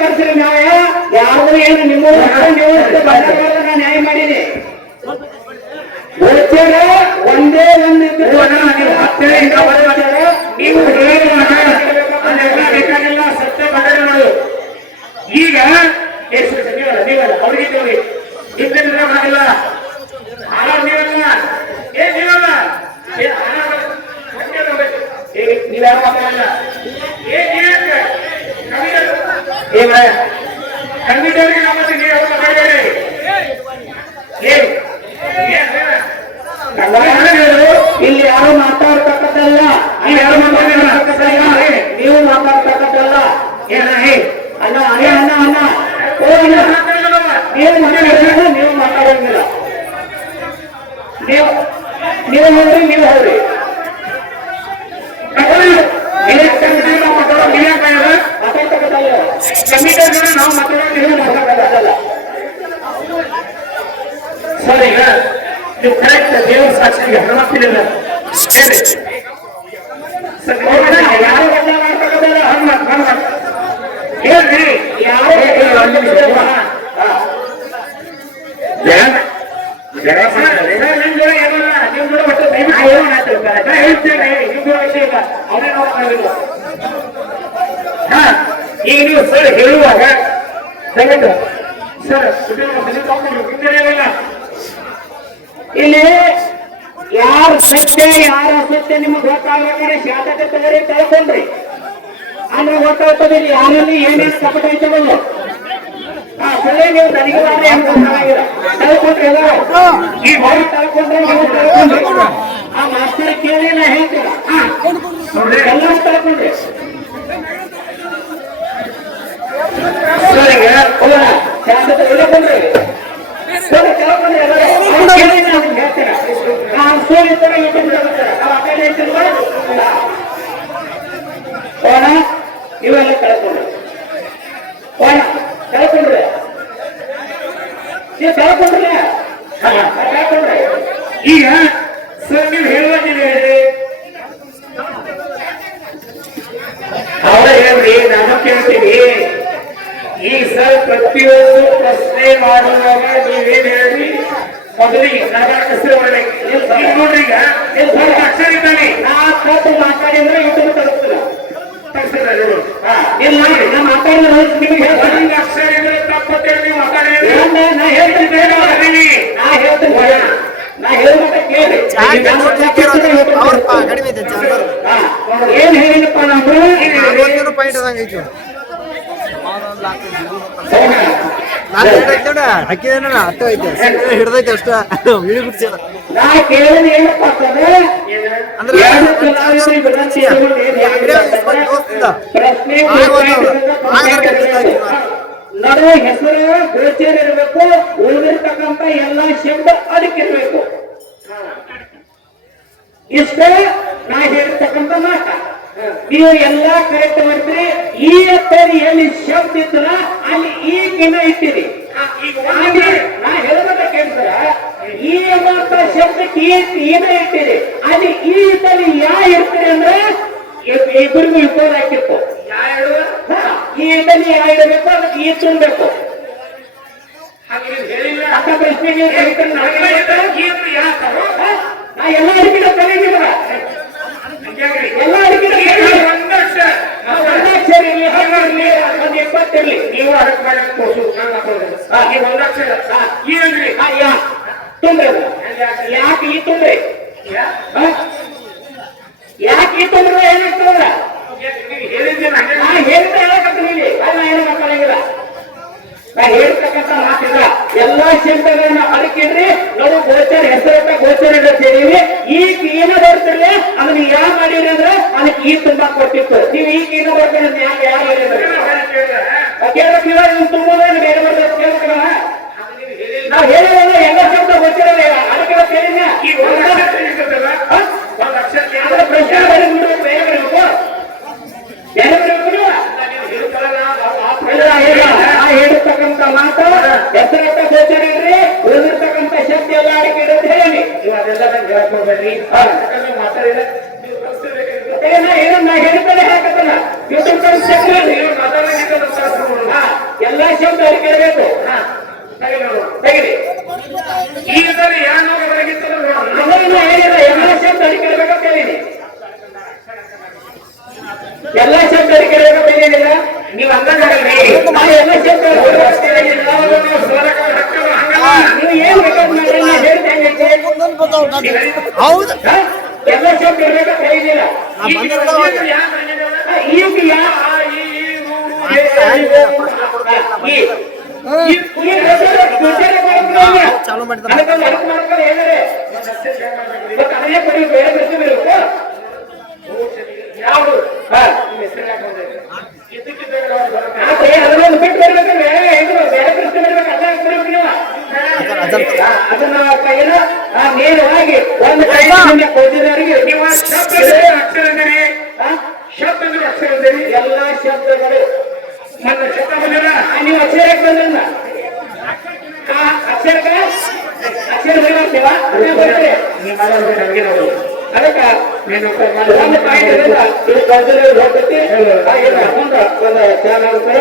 ಕರ್ಸಿರಿ ನ್ಯಾಯ ಯಾರು ಏನು ನಿಮ್ಮ ನ್ಯಾಯ ಮಾಡೀನಿ ಒಂದೇ ನೀವು ಬೇಕಾಗಿಲ್ಲ ಸತ್ಯ ಮಂಡನೆ ಮಾಡೋದು. ಈಗ ನೀವಲ್ಲ ಅವ್ರಿಗೆ ಹಿಂದಿನ ಮಾಡಿಲ್ಲ ನೀವಲ್ಲ ನೀವಲ್ಲ ನೀವ್ಯಾವ ಮಾತಾಡಲ್ಲ ಕಮಿಟರ್ಗೆ ನಮ್ಮಲ್ಲಿ ನೀವು ಮಾತಾಡಬೇಡಿ. ಇಲ್ಲಿ ಯಾರು ಮಾತಾಡ್ತಕ್ಕದ್ದಲ್ಲ, ಯಾರು ಮಾತಾಡ್ತಕ್ಕದ್ದಲ್ಲ, ನೀವು ಮಾತಾಡ್ತಕ್ಕದ್ದಲ್ಲ. ಅಣ್ಣ ಅಣ್ಣ ಅಣ್ಣ ಅಣ್ಣ ನೀವು ಮಾತಾಡೋದು ನೀವು ಮಾತಾಡೋಂಗಿಲ್ಲ. ನೀವು ಹೋಗ್ರಿ ನೀವು ಹೋಗ್ರಿ ಮಾತಾಡ್ತಕ್ಕದ್ದಲ್ಲ. ಕಮಿಟರ್ ನಾವು ಮಾತಾಡೋದು ನೀವು ಮಾತಾಡೋದಲ್ಲ. ಸರ್ ಈಗ ನೀವು ಕರೆಕ್ಟ್ ದೇವರ ಸಾಕ್ಷಿಗೆ ಹಣಮಾಗ್ತಿರಲಿಲ್ಲ ಯಾರು ಮಾಡ್ತಕ್ಕದ್ದಲ್ಲ ಹೇಳ್ರಿ ಯಾರು ಈಗ ನೀವು ಸರ್ ಹೇಳುವಾಗ ದಯವಿಟ್ಟು ಸರ್ ಇಲ್ಲಿ ಯಾರು ಸತ್ಯ ಯಾರು ಅಸತ್ಯ ನಿಮ್ಗೆ ಗೊತ್ತಾಗಬೇಕಾದ್ರೆ ಶಾಸಕ ತಗರಿ ತಳ್ಕೊಂಡ್ರಿ ಅಂದ್ರೆ ಗೊತ್ತಾಗ್ತದೆ ಯಾರಲ್ಲಿ ಏನೇನು ಕಪಟ ಐತವಲ್ಲ ಸರಿ ನೀವು ನನಗೆ ತಳ್ಕೊಂಡ್ರಿ ಈ ಬಾರಿ ತಳ್ಕೊಂಡ್ರೆ ನೀವು ತಳ್ಕೊಂಡ್ರಿ ಆ ಮಾಸ್ತರ್ ಕೇಳಿ ನಾ ಹೇಳ್ತೀರ ಎಲ್ಲ ತಳ್ಕೊಂಡ್ರಿ ಸರಿ ಶಾಸಕ ಹೇಳ್ಕೊಂಡ್ರಿ ಇವೆಲ್ಲ ಕಳ್ಕೊಂಡ್ರೆ ಕಳ್ಕೊಂಡ್ರೆ ನೀವು ಕಳ್ಕೊಂಡ್ರೆ ಕಳ್ಕೊಂಡ್ರೆ ಈಗ ಸರ್ ನೀವು ಹೇಳುವಂತಿದೆ ಅವರ ಹೇಳ್ರಿ ನಾನು ಕೇಳ್ತೀವಿ. ಈ ಸರ್ ಪ್ರತಿಯೊಂದು ಪ್ರಶ್ನೆ ಮಾಡುವಾಗ ನೀವೇನ್ ಹೇಳ್ರಿ ಮೊದಲಿಗೆ ಹೆಸರು ಬರಬೇಕು. ನೋಡ್ರಿ ಈಗ ಅಕ್ಷರ ಇದ್ದಾನೆ ನಾ ತಪ್ಪು ಮಾತಾಡಿ ಅಂದ್ರೆ ಯೂಟ್ಯೂಬ್ ತರಿಸ್ತಿಲ್ಲ ನಾ ಮಾತಾಡಿದ್ರೆ ನಿಮಗೆ ಅಕ್ಷರ ಇದ್ರೆ ತಪ್ಪತ್ತೇಳಿ ನೀವು ಮಾತಾಡಿದ್ರಿ ನಾ ಹೇಳ್ತೀನಿ ನಾ ಹೇಳ್ತೀನಿ ನಾ ಹೇಳ್ಬೇಕ ಕೇಳಿ ಏನ್ ಹೇಳಿದಪ್ಪ ನಾವು ಹಾಕಿದೇನ ಅಷ್ಟ ಐತೆ ಹಿಡ್ದೈತೆ ಅಷ್ಟ ನಾ ಕೇಳಿದ ಏನಪ್ಪ ಅಂದ್ರೆ ನಡುವೆ ಹೆಸರು ಗೋಚರ ಇರಬೇಕು, ಉಳಿದಿರ್ತಕ್ಕಂಥ ಎಲ್ಲ ಶಬ್ದ ಅದಕ್ಕಿರ್ಬೇಕು. ಇಷ್ಟೇ ನಾ ಹೇಳಿರ್ತಕ್ಕಂಥ ಮಾತ. ನೀವು ಎಲ್ಲಾ ಕರೆಕ್ಟ್ ಮಾಡ್ತೀರಿ. ಈ ಅತ್ತರಿ ಎಲ್ಲಿ ಶಬ್ದ ಇದ್ರ ಅಲ್ಲಿ ಈಗಿನ ಇಟ್ಟಿರಿ. ನಾ ಹೇಳೋದ ಕೇಳ್ತಾರ ಈ ಎಂಬ ಶಬ್ದಕ್ಕೆ ಈನ ಇಟ್ಟಿರಿ. ಅಲ್ಲಿ ಈ ಇದ್ದಲ್ಲಿ ಯಾ ಇರ್ತೀರಿ ಅಂದ್ರೆ ಇಬ್ಬರಿಗೂ ಇಬ್ಬರು ಹಾಕಿತ್ತು. ಈ ಇದ್ದಲ್ಲಿ ಯಾ ಇಡಬೇಕು, ಅದಕ್ಕೆ ಈ ತುಂಬಬೇಕು. ಅಕ್ಕ ಪ್ರಶ್ನೆಗೆ ನಾ ಎಲ್ಲ ಅಡಿಕೆ ಕಲಿಗಿದ್ರ ಎಲ್ಲ ಅಡಿಕೆ ಒಂದಕ್ಷರ ಇರಲಿ, ಹಂಗಿರ್ಲಿ, ಒಂದ್ 20 ಇರ್ಲಿ. ನೀವು ಅದಕ್ಕೆ ತುಂಬ್ರಿ. ಯಾಕೆ ಈ ತುಂಬ್ರಿ? ಯಾಕೆ ಈ ತುಂಬ್ರೆ ಏನಾಗ್ತದ? ನಾ ಹೇಳಿದ್ರೆ ಹೇಳಕತ್ತೀನಿ. ನಾ ಏನೋ ಮಾತಾಡಂಗಿಲ್ಲ. ನಾ ಹೇಳ್ತಕ್ಕಂಥ ಮಾತಿಲ್ಲ. ಎಲ್ಲಾ ಶಬ್ದಗಳನ್ನ ಅದಕ್ಕಿಡ್ರಿ. ನಾವು ಗೋಚರ ಹೆಸರತ್ತ ಗೋಚರ ಹೇಳಿವಿ. ಈಗ ಏನ ಬರ್ತಿರ್ಲಿ ಅದನ್ನ ಯಾ ಮಾಡಿರಿ ಅಂದ್ರೆ ಅದಕ್ಕೆ ಈ ತುಂಬಾ ಕೊಟ್ಟಿತ್ತು. ನೀವು ಈಗ ಏನ ಬರ್ತೀರಿ ಯಾಕೆ ಯಾರು ಹೇಳಿದ್ರೆ ಕೇಳಕ್ಕಿಲ್ಲ. ನೀವು ತುಂಬೋದೇನು ಬೇರೆ ಬರ್ಬೇಕು ಕೇಳ್ತೀರ. ನಾವು ಹೇಳಿದ್ರೆ ಎಲ್ಲ ಶಬ್ದ ಗೋಚರ ಅದಕ್ಕೆ ಕೇಳಿದ್ನ ಪ್ರಶ್ನೆ ಬೇರೆ ಬಿಡ್ಬೇಕು, ಬೇರೆ ಬಿಡ್ಬೇಕು, ಬೇರೆ ಬಿಡ್ಬೇಕು. ಹೇಳಿರ್ತಕ್ಕಂಥ ಮಾತು ಹೆಸರತ್ತ ಗೋಚರ ಇಡ್ರಿ. ಉಳಿದಿರ್ತಕ್ಕಂಥ ಶಬ್ದ ಎಲ್ಲ ಅಡಿಕೆ ಇರುತ್ತೆ ಹೇಳಿ. ನೀವು ಅದೆಲ್ಲ ಹೇಳ್ಕೊಬೇಡ್ರಿ ಮಾತಾಡಿಲ್ಲ ನಾ ಹೇಳ್ತಾನೆ ಹಾಕತ್ತಲ್ಲ ಯೂಟ್ಯೂಬ್ ಎಲ್ಲಾ ಶಬ್ದ ಅವ್ರಿಗೆ ಕೇಳಬೇಕು ತೆಗಿರಿ ಈಗ ಹೇಳಿಲ್ಲ ಎಲ್ಲಾ ಶಬ್ದ ಅವ್ರಿಗೆ ಕೇಳಬೇಕಂತ ಹೇಳಿನಿ ಎಲ್ಲ ಶಬ್ದ ಕೇಳಬೇಕು ಏನಿಲ್ಲ ನೀವು ಅಂದಾಜಿ ಎಲ್ಲ ಶಬ್ದ ನೀವು ಏನ್ ಹೌದು ಎಲ್ಲ ಶಬ್ದ ಇರ್ಬೇಕಂತ ಹೇಳಿಲ್ಲ ಚಾಲು ಮಾಡಿದ ಯಾವುದು ಅದನ್ನು ಬಿಟ್ಟು ಬರ್ಬೇಕಂದ್ರೆ ಬೇರೆ ಪ್ರಶ್ನೆ ಬರ್ಬೇಕು ಅದನ್ನ ಕೈನ ನೇರವಾಗಿ ಒಂದು ಕೈ ಕೊಟ್ಟಿದವರಿಗೆ ನೀವು ಅಕ್ಷರ ಅಂದಿರಿ ಶಬ್ದ ಅಂದ್ರೆ ಅಕ್ಷರ ಅಂದಿರಿ ಎಲ್ಲಾ ಶಬ್ದಗಳು ಮತ್ತೆ ಶಬ್ದ ಬಂದಿಲ್ಲ ನೀವು ಅಕ್ಷರಕ್ಕೆ ಬಂದಿಲ್ಲ ಅಕ್ಷರ ಬರ್ತೀವ ಅದೇ ಬರ್ತಾರೆ ನಮಗೆ ನಾವು ಅದಕ್ಕೆ ಒಂದು ಪಾಯಿಂಟ್ ಹೋಗ್ತೈತಿ ಒಂದು ಚಾನಲ್ ಕೂಡ